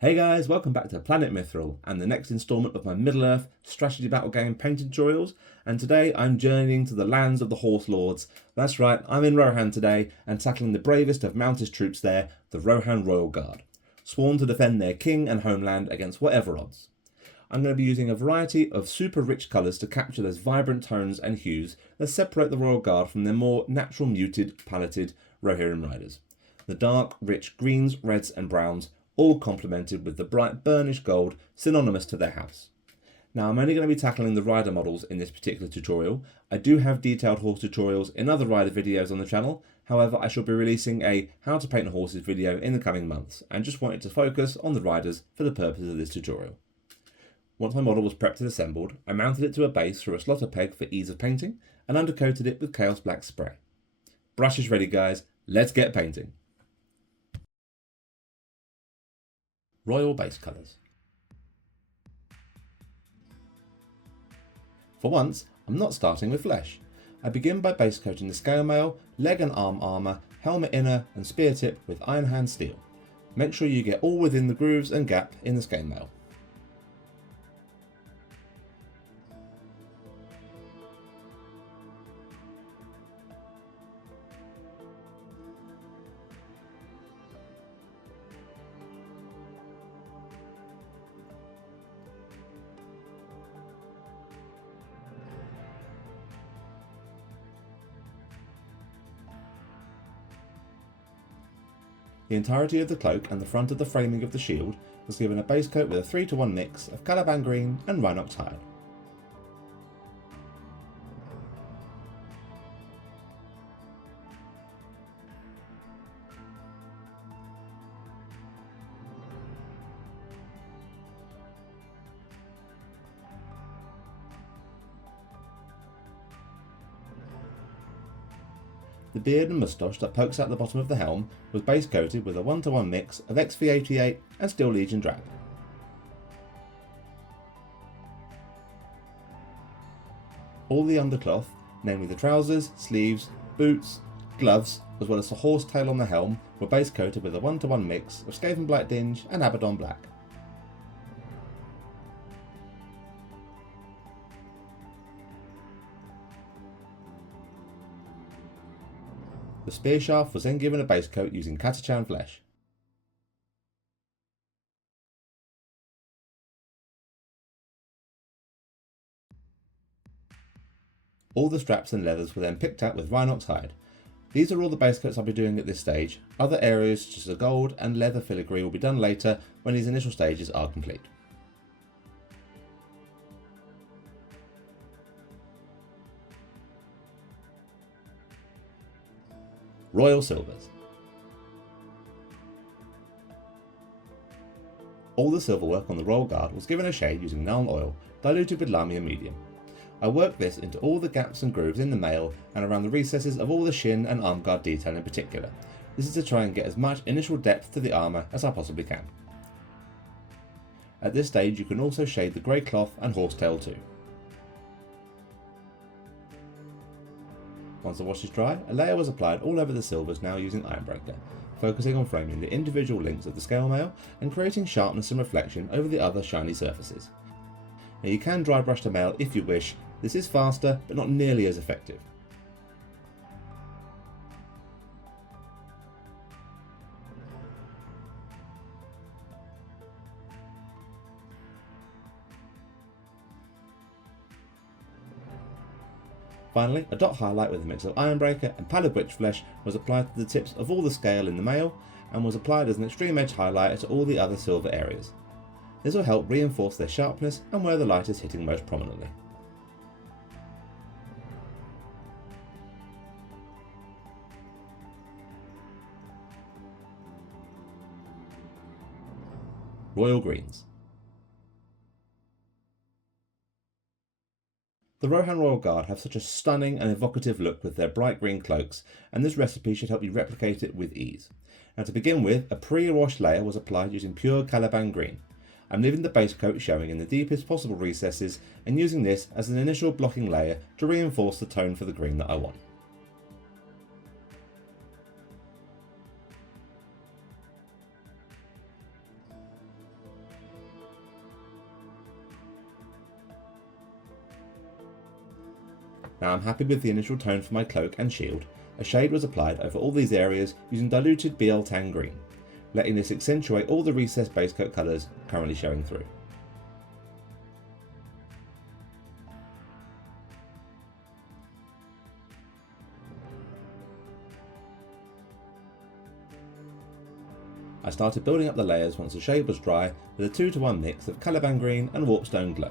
Hey guys, welcome back to Planet Mithril and the next instalment of my Middle-earth strategy battle game painting tutorials, and today I'm journeying to the lands of the Horse Lords. That's right, I'm in Rohan today and tackling the bravest of mounted troops there, the Rohan Royal Guard, sworn to defend their king and homeland against whatever odds. I'm going to be using a variety of super rich colours to capture those vibrant tones and hues that separate the Royal Guard from their more natural muted paleted Rohirrim riders. The dark, rich greens, reds and browns, all complemented with the bright burnished gold synonymous to their house. Now I'm only going to be tackling the rider models in this particular tutorial. I do have detailed horse tutorials in other rider videos on the channel, however I shall be releasing a how to paint horses video in the coming months and just wanted to focus on the riders for the purpose of this tutorial. Once my model was prepped and assembled, I mounted it to a base through a slaughter peg for ease of painting and undercoated it with Chaos Black spray. Brush is ready guys, let's get painting. Royal base colours. For once, I'm not starting with flesh. I begin by base coating the scale mail, leg and arm armour, helmet inner and spear tip with iron hand steel. Make sure you get all within the grooves and gap in the scale mail. The entirety of the cloak and the front of the framing of the shield was given a base coat with a 3:1 mix of Caliban green and Rhinox hide. The beard and moustache that pokes out the bottom of the helm was base coated with a 1:1 mix of XV88 and Steel Legion drab. All the undercloth, namely the trousers, sleeves, boots, gloves, as well as the horse tail on the helm, were base coated with a 1:1 mix of Skaven Black Dinge and Abaddon Black. The spear shaft was then given a base coat using Catachan flesh. All the straps and leathers were then picked out with Rhinox hide. These are all the base coats I'll be doing at this stage. Other areas such as the gold and leather filigree will be done later when these initial stages are complete. Royal silvers. All the silverwork on the Royal Guard was given a shade using Nuln oil, diluted with Lamia medium. I worked this into all the gaps and grooves in the mail and around the recesses of all the shin and arm guard detail in particular. This is to try and get as much initial depth to the armour as I possibly can. At this stage you can also shade the grey cloth and horsetail too. Once the wash is dry, a layer was applied all over the silvers now using Ironbreaker, focusing on framing the individual links of the scale mail and creating sharpness and reflection over the other shiny surfaces. Now you can dry brush the mail if you wish. This is faster but not nearly as effective. Finally, a dot highlight with a mix of Ironbreaker and Pallid Witch Flesh was applied to the tips of all the scale in the mail and was applied as an extreme edge highlighter to all the other silver areas. This will help reinforce their sharpness and where the light is hitting most prominently. Royal greens. The Rohan Royal Guard have such a stunning and evocative look with their bright green cloaks, and this recipe should help you replicate it with ease. Now to begin with, a pre-washed layer was applied using pure Caliban green. I'm leaving the base coat showing in the deepest possible recesses and using this as an initial blocking layer to reinforce the tone for the green that I want. Now I'm happy with the initial tone for my cloak and shield. A shade was applied over all these areas using diluted BL tan green, letting this accentuate all the recessed base coat colours currently showing through. I started building up the layers once the shade was dry with a 2-to-1 mix of Caliban green and warpstone glow.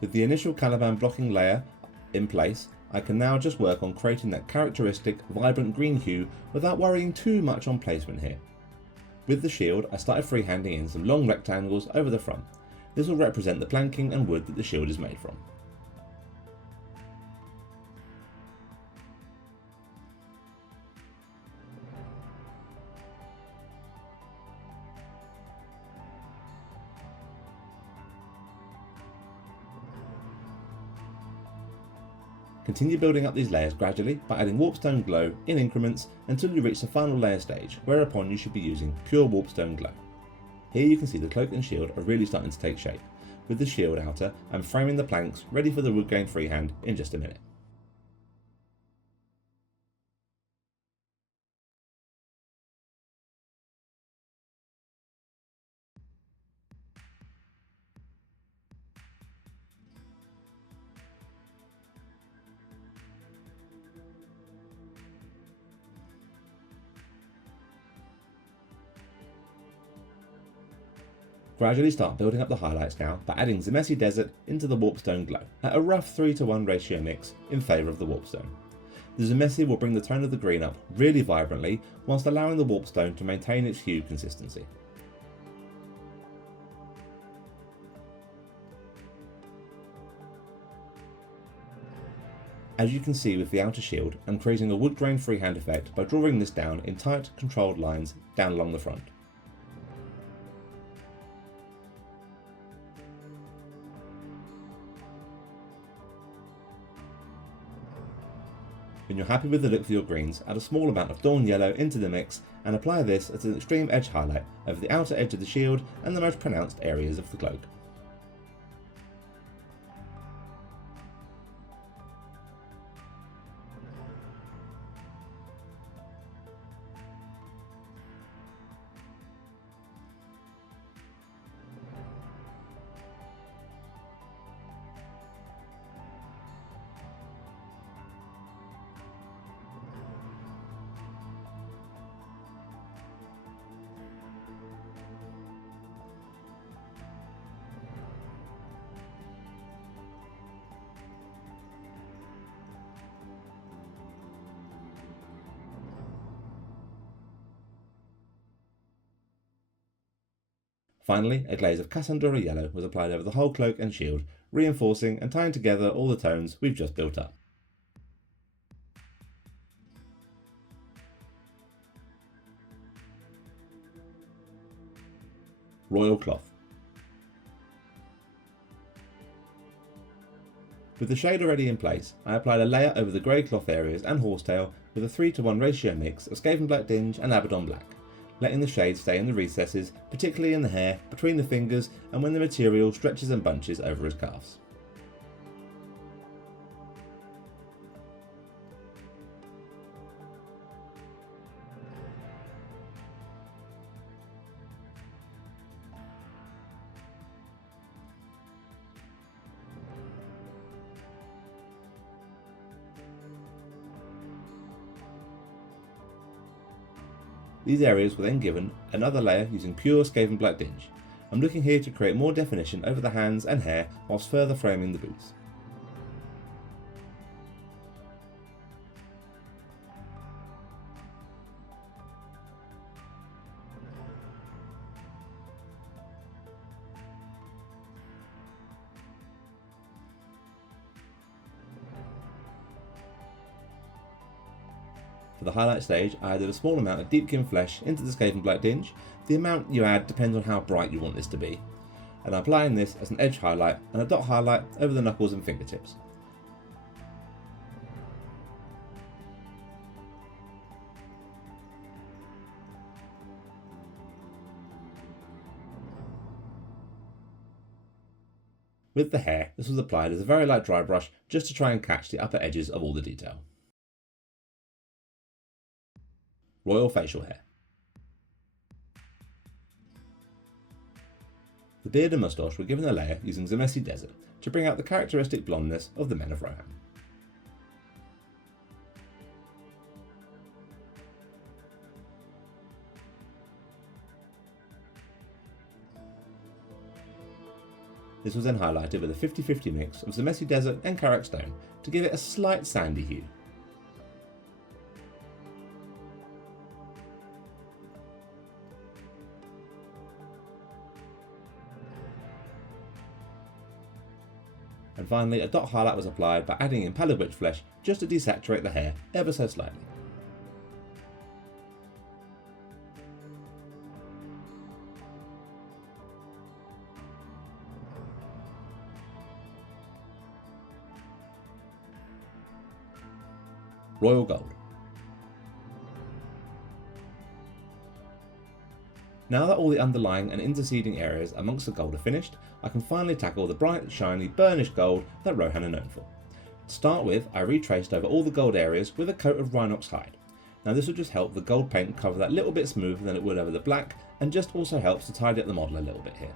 With the initial Caliban blocking layer in place, I can now just work on creating that characteristic vibrant green hue without worrying too much on placement here. With the shield, I started freehanding in some long rectangles over the front. This will represent the planking and wood that the shield is made from. Continue building up these layers gradually by adding warpstone glow in increments until you reach the final layer stage, whereupon you should be using pure warpstone glow. Here you can see the cloak and shield are really starting to take shape. With the shield outer, I'm framing the planks ready for the wood grain freehand in just a minute. Gradually start building up the highlights now by adding Zemesi Desert into the warpstone glow at a rough 3-to-1 ratio mix in favour of the warpstone. The Zemesi will bring the tone of the green up really vibrantly whilst allowing the warpstone to maintain its hue consistency. As you can see with the outer shield, I'm creating a wood grain freehand effect by drawing this down in tight controlled lines down along the front. When you're happy with the look for your greens, add a small amount of Dawn Yellow into the mix and apply this as an extreme edge highlight over the outer edge of the shield and the most pronounced areas of the cloak. Finally, a glaze of Cassandra Yellow was applied over the whole cloak and shield, reinforcing and tying together all the tones we've just built up. Royal Cloth. With the shade already in place, I applied a layer over the grey cloth areas and horsetail with a 3-to-1 ratio mix of Skaven Black Dinge and Abaddon Black, letting the shade stay in the recesses, particularly in the hair, between the fingers and when the material stretches and bunches over his calves. These areas were then given another layer using pure Skaven Black Dinge. I'm looking here to create more definition over the hands and hair whilst further framing the boots. For the highlight stage, I added a small amount of Deepkin flesh into the Skaven Black Dinge. The amount you add depends on how bright you want this to be. And I'm applying this as an edge highlight and a dot highlight over the knuckles and fingertips. With the hair, this was applied as a very light dry brush just to try and catch the upper edges of all the detail. Royal facial hair. The beard and moustache were given a layer using Zamesi Desert to bring out the characteristic blondness of the men of Rohan. This was then highlighted with a 50-50 mix of Zamesi Desert and Karak Stone to give it a slight sandy hue. And finally, a dot highlight was applied by adding in pallid witch flesh just to desaturate the hair ever so slightly. Royal Gold. Now that all the underlying and interceding areas amongst the gold are finished, I can finally tackle the bright, shiny, burnished gold that Rohan are known for. To start with, I retraced over all the gold areas with a coat of Rhinox hide. Now this will just help the gold paint cover that little bit smoother than it would over the black, and just also helps to tidy up the model a little bit here.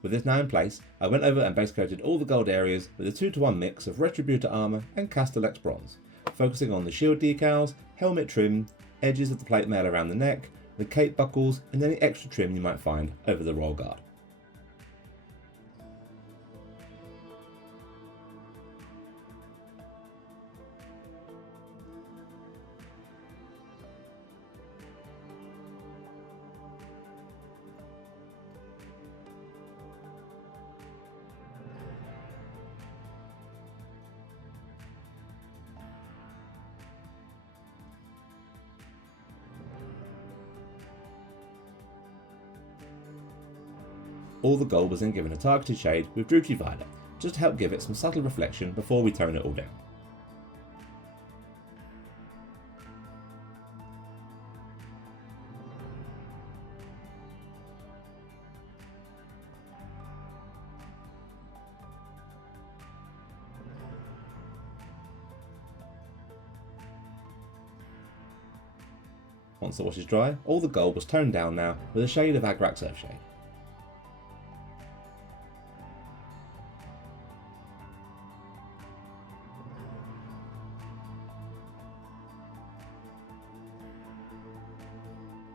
With this now in place, I went over and base coated all the gold areas with a 2-to-1 mix of Retributor armour and Castellax bronze, focusing on the shield decals, helmet trim, edges of the plate mail around the neck, the cape buckles and any extra trim you might find over the Royal Guard. All the gold was then given a targeted shade with Druchii Violet, just to help give it some subtle reflection before we tone it all down. Once the wash is dry, all the gold was toned down now with a shade of Agrak's Earthshade.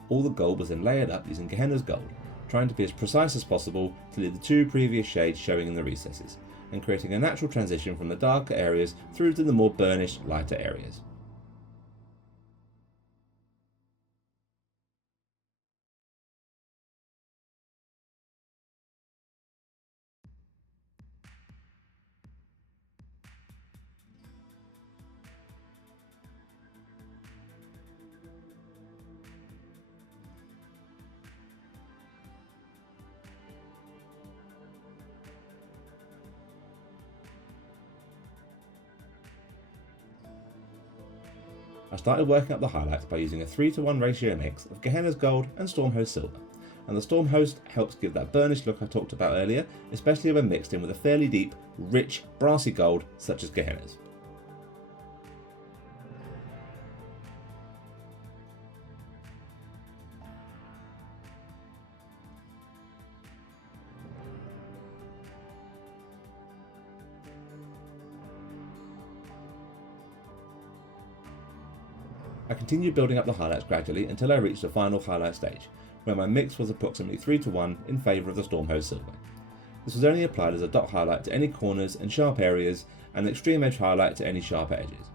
All the gold was then layered up using Gehenna's Gold, trying to be as precise as possible to leave the 2 previous shades showing in the recesses, and creating a natural transition from the darker areas through to the more burnished, lighter areas. I started working up the highlights by using a 3-to-1 ratio mix of Gehenna's Gold and Stormhost Silver, and the Stormhost helps give that burnished look I talked about earlier, especially when mixed in with a fairly deep, rich, brassy gold such as Gehenna's. I continued building up the highlights gradually until I reached the final highlight stage, where my mix was approximately 3-to-1 in favour of the Stormhost Silver. This was only applied as a dot highlight to any corners and sharp areas, and an extreme edge highlight to any sharper edges.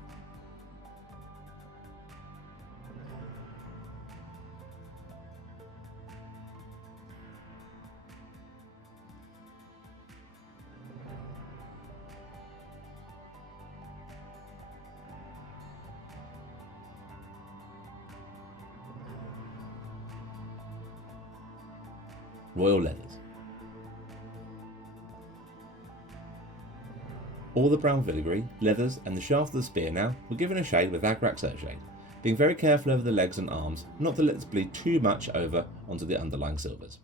Royal leathers. All the brown filigree, leathers and the shaft of the spear now were given a shade with Agrak Surshade, being very careful over the legs and arms not to let this bleed too much over onto the underlying silvers.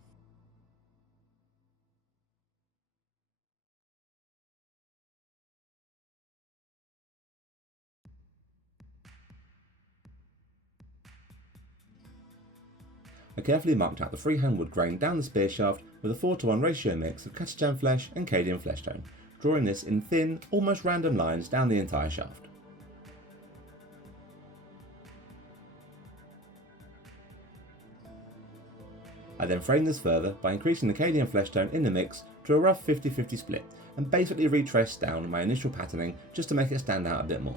I carefully marked out the freehand wood grain down the spear shaft with a 4:1 ratio mix of Katajan flesh and Cadian flesh tone, drawing this in thin, almost random lines down the entire shaft. I then framed this further by increasing the Cadian flesh tone in the mix to a rough 50-50 split and basically retraced down my initial patterning just to make it stand out a bit more.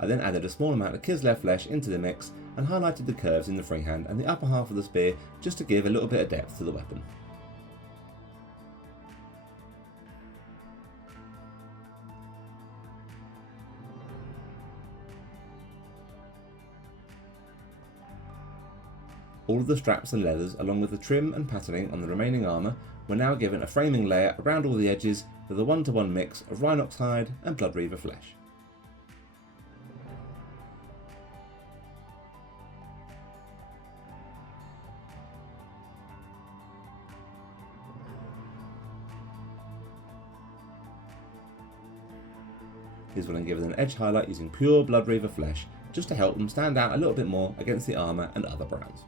I then added a small amount of Kislev flesh into the mix and highlighted the curves in the freehand and the upper half of the spear just to give a little bit of depth to the weapon. All of the straps and leathers along with the trim and patterning on the remaining armour were now given a framing layer around all the edges with a 1:1 mix of Rhinox hide and Blood Reaver flesh. These were then given an edge highlight using pure Blood Reaver flesh just to help them stand out a little bit more against the armour and other browns.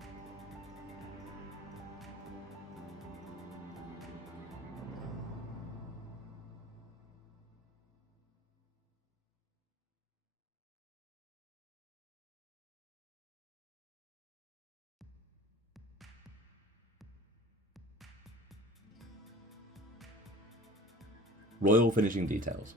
Royal finishing details.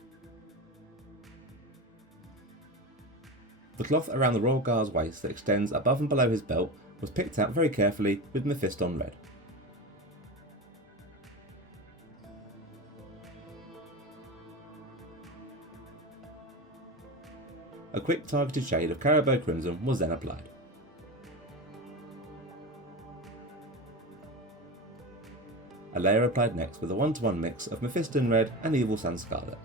The cloth around the Royal Guard's waist that extends above and below his belt was picked out very carefully with Mephiston red. A quick targeted shade of Carabao Crimson was then applied. A layer applied next with a 1:1 mix of Mephiston red and Evil Sun Scarlet.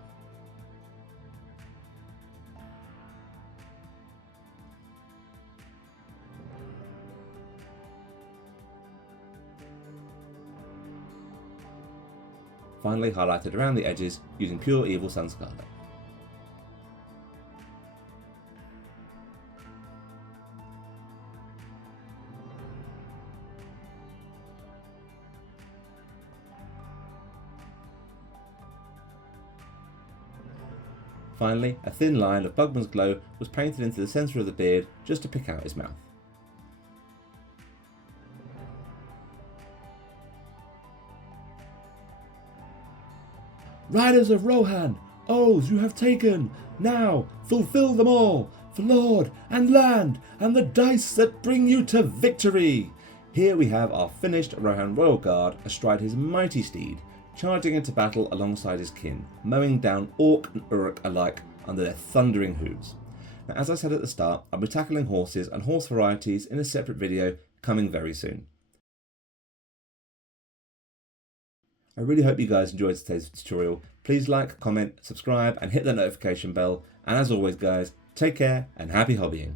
Finally highlighted around the edges using pure Evil Sun Scarlet. Finally, a thin line of Bugman's Glow was painted into the centre of the beard just to pick out his mouth. Riders of Rohan, oaths you have taken, now fulfill them all, for lord and land and the dice that bring you to victory. Here we have our finished Rohan Royal Guard astride his mighty steed, charging into battle alongside his kin, mowing down Orc and Uruk alike under their thundering hooves. Now, as I said at the start, I'll be tackling horses and horse varieties in a separate video coming very soon. I really hope you guys enjoyed today's tutorial. Please like, comment, subscribe and hit that notification bell. And as always guys, take care and happy hobbying.